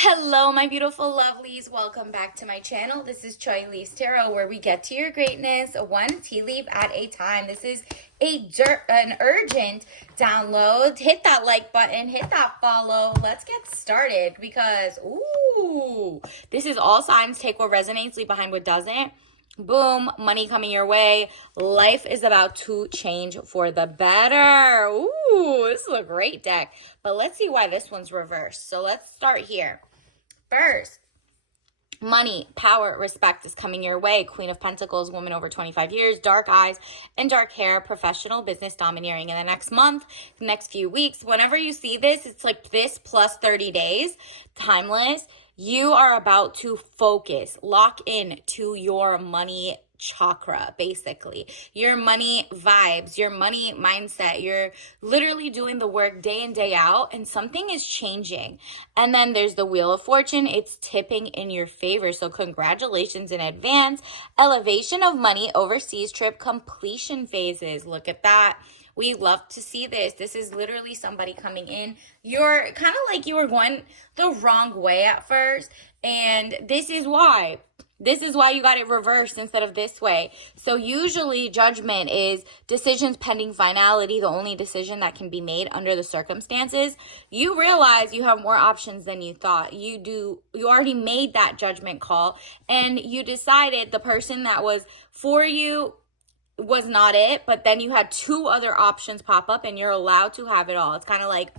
Hello, my beautiful lovelies. Welcome back to my channel. This is Choi Lee's Tarot, where we get to your greatness one tea leaf at a time. This is an urgent download. Hit that like button, hit that follow. Let's get started because, this is all signs. Take what resonates, leave behind what doesn't. Boom, money coming your way. Life is about to change for the better. This is a great deck. But let's see why this one's reversed. So let's start here. First, money, power, respect is coming your way. Queen of Pentacles, woman over 25 years, dark eyes and dark hair, professional, business domineering in the next month, the next few weeks. Whenever you see this, it's like this plus 30 days, timeless. You are about to focus, lock in to your money chakra, basically. Your money vibes, your money mindset. You're literally doing the work day in, day out, and something is changing. And then there's the Wheel of Fortune. It's tipping in your favor. So congratulations in advance. Elevation of money, overseas trip, completion phases. Look at that. We love to see this. This is literally somebody coming in. You're kind of like you were going the wrong way at first. And this is why. This is why you got it reversed instead of this way. So usually judgment is decisions pending finality, the only decision that can be made under the circumstances. You realize you have more options than you thought. You already made that judgment call, and you decided the person that was for you was not it, but then you had two other options pop up, and you're allowed to have it all. It's kind of like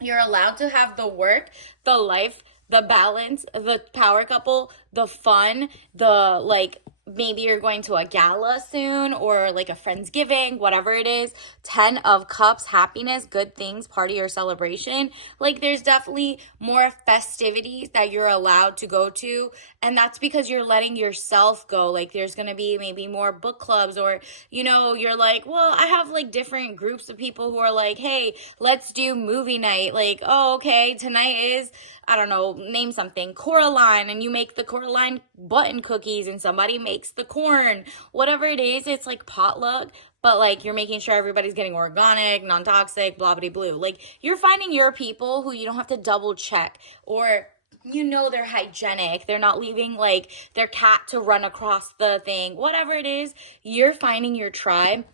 you're allowed to have the work, the life, the balance, the power couple, the fun, the maybe you're going to a gala soon or like a Friendsgiving, whatever it is. 10 of Cups, happiness, good things, party or celebration. Like there's definitely more festivities that you're allowed to go to. And that's because you're letting yourself go. Like there's going to be maybe more book clubs, or, you're like, well, I have like different groups of people who are like, hey, let's do movie night. Like, oh, okay, tonight is, I don't know, name something, Coraline, and you make the Coraline button cookies and somebody makes the corn, whatever it is. It's like potluck, but like you're making sure everybody's getting organic, non-toxic, blah, blah, blue. Like you're finding your people who you don't have to double check, or they're hygienic. They're not leaving like their cat to run across the thing, whatever it is. You're finding your tribe.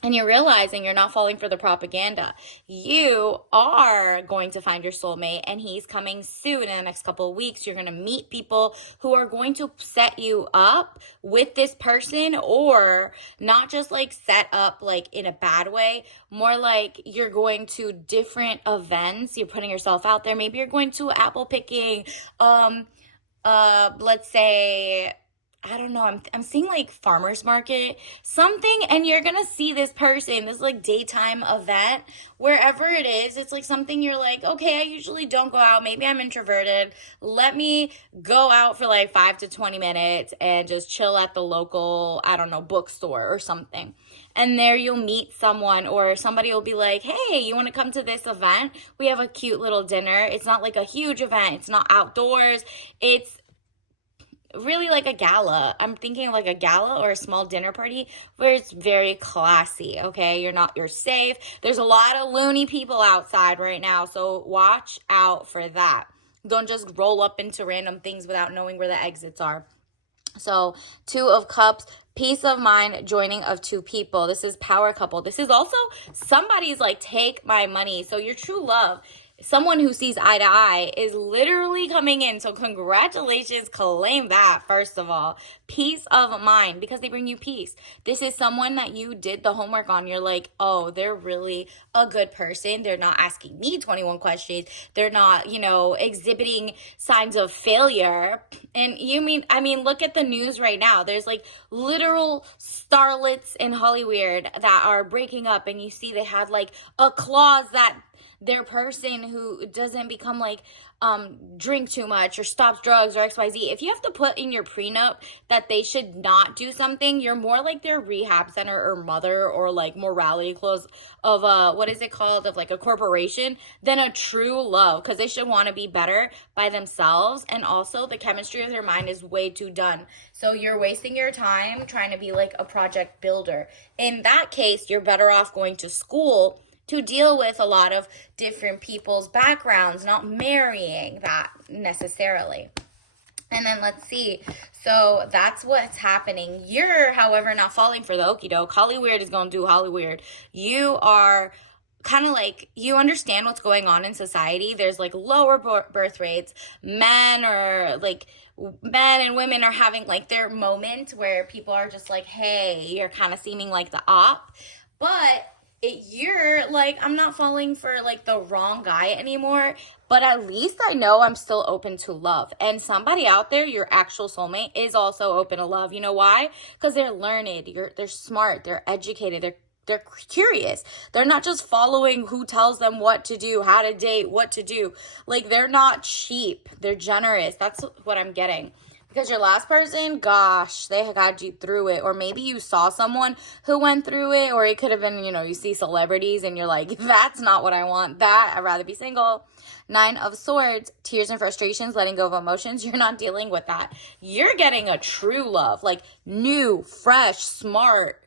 And you're realizing you're not falling for the propaganda. You are going to find your soulmate, and he's coming soon in the next couple of weeks. You're going to meet people who are going to set you up with this person, or not just like set up like in a bad way, more like you're going to different events. You're putting yourself out there. Maybe you're going to apple picking, let's say, I don't know, I'm seeing like farmer's market, something, and you're gonna see this person, this like daytime event, wherever it is. It's like something you're like, okay, I usually don't go out, maybe I'm introverted, let me go out for like 5 to 20 minutes and just chill at the local, I don't know, bookstore or something. And there you'll meet someone, or somebody will be like, hey, you want to come to this event? We have a cute little dinner. It's not like a huge event, it's not outdoors, it's really like a gala. I'm thinking like a gala or a small dinner party where it's very classy, okay? You're safe. There's a lot of loony people outside right now, so watch out for that. Don't just roll up into random things without knowing where the exits are. So 2 of Cups, peace of mind, joining of 2 people. This is power couple. This is also somebody's like, take my money. So your true love, someone who sees eye to eye, is literally coming in. So congratulations, claim that first of all. Peace of mind, because they bring you peace. This is someone that you did the homework on. You're like, oh, they're really a good person. They're not asking me 21 questions. They're not, exhibiting signs of failure. And look at the news right now. There's like literal starlets in Hollywood that are breaking up, and you see they had like a clause that their person who doesn't become like drink too much or stops drugs or XYZ, if you have to put in your prenup that they should not do something, you're more like their rehab center or mother, or like morality clause of what is it called, of like a corporation, than a true love, because they should want to be better by themselves. And also the chemistry of their mind is way too done. So you're wasting your time trying to be like a project builder. In that case, you're better off going to school to deal with a lot of different people's backgrounds, not marrying that necessarily. And then let's see. So that's what's happening. You're, however, not falling for the okie doke. Hollyweird is going to do Hollyweird. You are kind of like, you understand what's going on in society. There's like lower birth rates. Men and women are having like their moment where people are just like, hey, you're kind of seeming like the op. But you're like, I'm not falling for like the wrong guy anymore, but at least I know I'm still open to love. And somebody out there, your actual soulmate, is also open to love. You know why? Because they're learned, they're smart, they're educated, they're curious. They're not just following who tells them what to do, how to date, what to do. Like, they're not cheap. They're generous. That's what I'm getting. Because your last person, gosh, they got you through it. Or maybe you saw someone who went through it. Or it could have been, you see celebrities and you're like, that's not what I want. I'd rather be single. 9 of Swords, tears and frustrations, letting go of emotions. You're not dealing with that. You're getting a true love. Like, new, fresh, smart,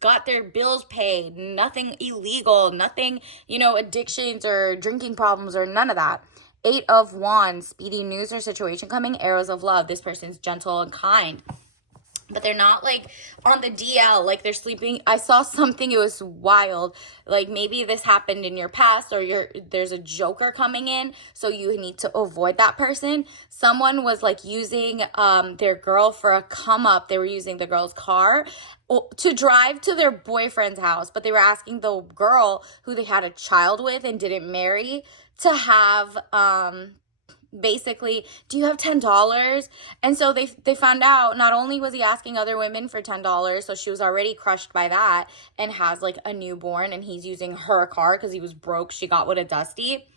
got their bills paid, nothing illegal, nothing, addictions or drinking problems or none of that. 8 of Wands, speedy news or situation coming. Arrows of love, this person's gentle and kind. But they're not like on the DL, like they're sleeping. I saw something, it was wild. Like maybe this happened in your past, or there's a joker coming in, so you need to avoid that person. Someone was like using their girl for a come up. They were using the girl's car to drive to their boyfriend's house, but they were asking the girl who they had a child with and didn't marry to have basically, do you have $10? And so they found out not only was he asking other women for $10, so she was already crushed by that and has like a newborn, and he's using her car because he was broke. She got with a Dusty.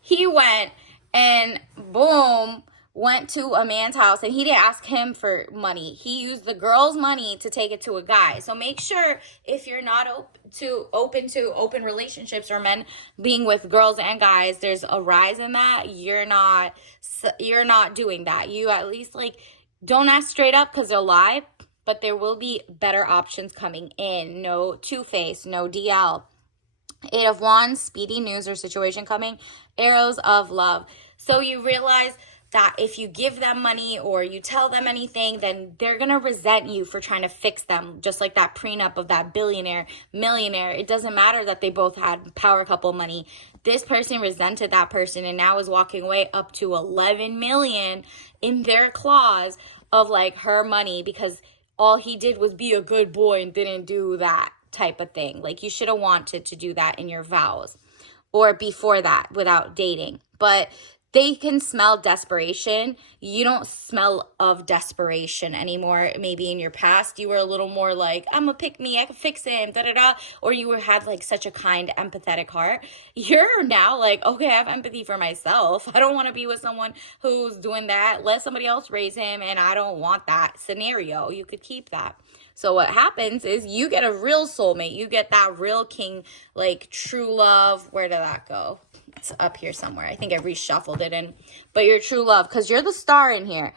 He went and boom, went to a man's house, and he didn't ask him for money. He used the girl's money to take it to a guy. So make sure, if you're not open to open relationships or men being with girls and guys, there's a rise in that. You're not doing that. You at least don't ask straight up because they'll lie, but there will be better options coming in. No two-face, no DL. 8 of Wands, speedy news or situation coming. Arrows of love. So you realize that if you give them money or you tell them anything, then they're going to resent you for trying to fix them. Just like that prenup of that billionaire, millionaire. It doesn't matter that they both had power couple money. This person resented that person and now is walking away up to 11 million in their claws of like her money because all he did was be a good boy and didn't do that type of thing. Like, you should have wanted to do that in your vows or before that without dating. But they can smell desperation. You don't smell of desperation anymore. Maybe in your past, you were a little more like, I'm a pick me, I can fix him, da-da-da. Or you had like such a kind, empathetic heart. You're now like, okay, I have empathy for myself. I don't want to be with someone who's doing that. Let somebody else raise him, and I don't want that scenario. You could keep that. So what happens is you get a real soulmate. You get that real king, like true love. Where did that go? It's up here somewhere. I think I reshuffled it in. But your true love, because you're the star in here.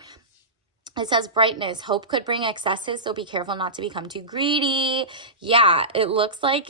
It says brightness. Hope could bring excesses, so be careful not to become too greedy. Yeah, it looks like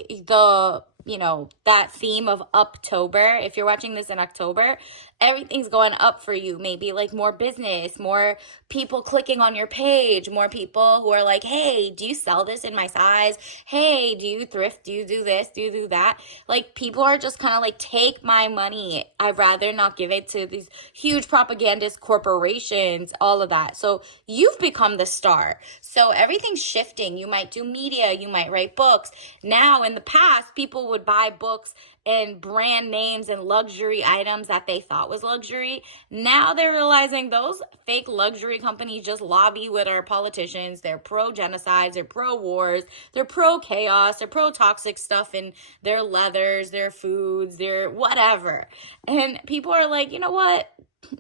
that theme of October. If you're watching this in October, everything's going up for you. Maybe like more business, more people clicking on your page, more people who are like, hey, do you sell this in my size? Hey, do you thrift? Do you do this? Do you do that? Like, people are just kind of like, take my money. I'd rather not give it to these huge propagandist corporations, all of that. So you've become the star. So everything's shifting. You might do media. You might write books. Now, in the past, people would buy books and brand names and luxury items that they thought was luxury. Now they're realizing those fake luxury companies just lobby with our politicians. They're pro-genocides, they're pro-wars, they're pro-chaos, they're pro-toxic stuff in their leathers, their foods, their whatever. And people are like, you know what?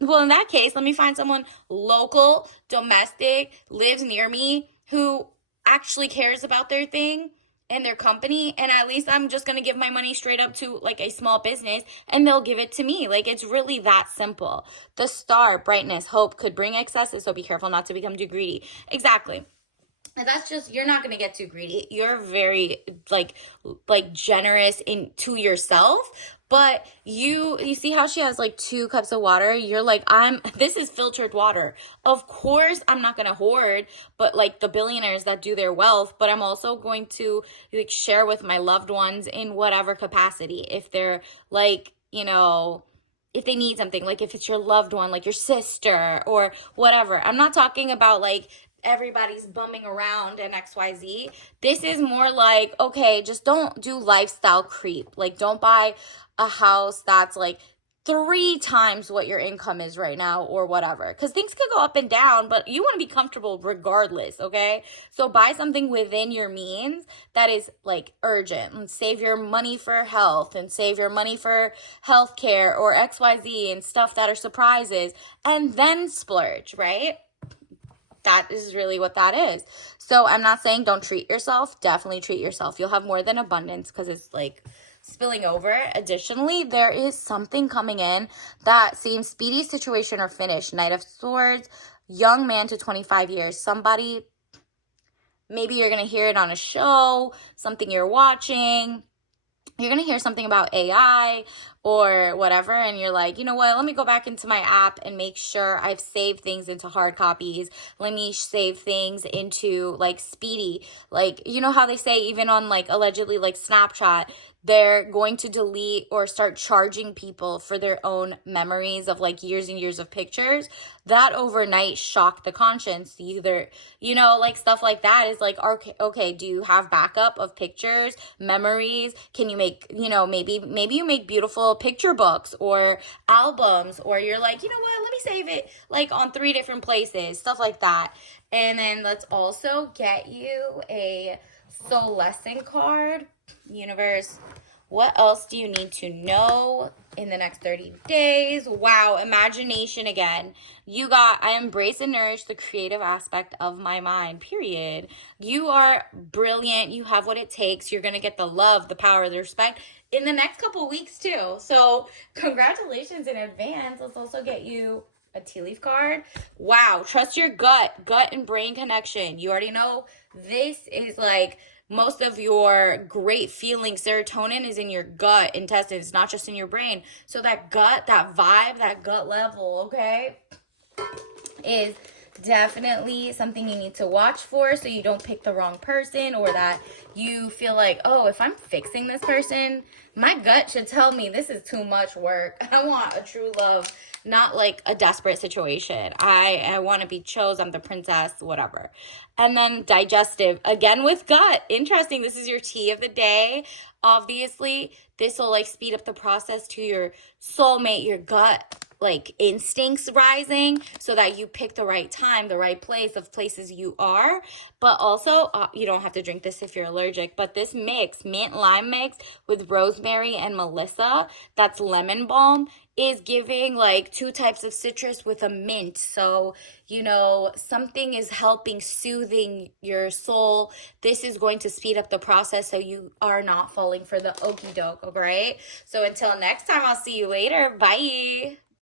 Well, in that case, let me find someone local, domestic, lives near me, who actually cares about their thing and their company, and at least I'm just going to give my money straight up to like a small business and they'll give it to me. Like, it's really that simple. The star, brightness, hope could bring excesses, so be careful not to become too greedy. Exactly. And that's just, you're not going to get too greedy. You're very like generous to yourself, but you see how she has like 2 cups of water? You're like, this is filtered water. Of course, I'm not going to hoard, but like the billionaires that do their wealth, but I'm also going to like share with my loved ones in whatever capacity. If they're like, if they need something, like if it's your loved one, like your sister or whatever. I'm not talking about like everybody's bumming around and XYZ. This is more like, okay, just don't do lifestyle creep. Like, don't buy a house that's like 3 times what your income is right now or whatever, because things could go up and down, but you want to be comfortable regardless. Okay, so buy something within your means that is like urgent, and save your money for health and save your money for healthcare or XYZ and stuff that are surprises, and then splurge, right? That is really what that is. So I'm not saying don't treat yourself. Definitely treat yourself. You'll have more than abundance because it's like spilling over. Additionally, there is something coming in that seems speedy situation or finish. Knight of Swords, young man to 25 years. Somebody, maybe you're going to hear it on a show, something you're watching. You're going to hear something about AI or whatever, and you're like, you know what, let me go back into my app and make sure I've saved things into hard copies. Let me save things into like speedy. Like, you know how they say even on like allegedly like Snapchat, they're going to delete or start charging people for their own memories of like years and years of pictures. That overnight shocked the conscience. Either, like stuff like that is like, okay, do you have backup of pictures, memories? Can you make, maybe you make beautiful picture books or albums, or you're like, you know what, let me save it like on 3 different places, stuff like that. And then let's also get you a soul lesson card. Universe, what else do you need to know in the next 30 days? Wow, imagination again. I embrace and nourish the creative aspect of my mind, period. You are brilliant. You have what it takes. You're going to get the love, the power, the respect in the next couple weeks too. So congratulations in advance. Let's also get you a tea leaf card. Wow, trust your gut and brain connection. You already know this is like most of your great feeling. Serotonin is in your gut intestines, not just in your brain. So that gut, that vibe, that gut level, okay, is definitely something you need to watch for, so you don't pick the wrong person, or that you feel like, oh, if I'm fixing this person, my gut should tell me this is too much work. I want a true love, not like a desperate situation. I want to be chose. I'm the princess, whatever. And then digestive, again with gut. Interesting. This is your tea of the day. Obviously, this will like speed up the process to your soulmate, your gut like instincts rising, so that you pick the right time, the right place of places you are. But also, you don't have to drink this if you're allergic, but this mix, mint lime mix with rosemary and melissa, that's lemon balm, is giving like 2 types of citrus with a mint. So, something is helping soothing your soul. This is going to speed up the process so you are not falling for the okie doke, all right? So until next time, I'll see you later. Bye.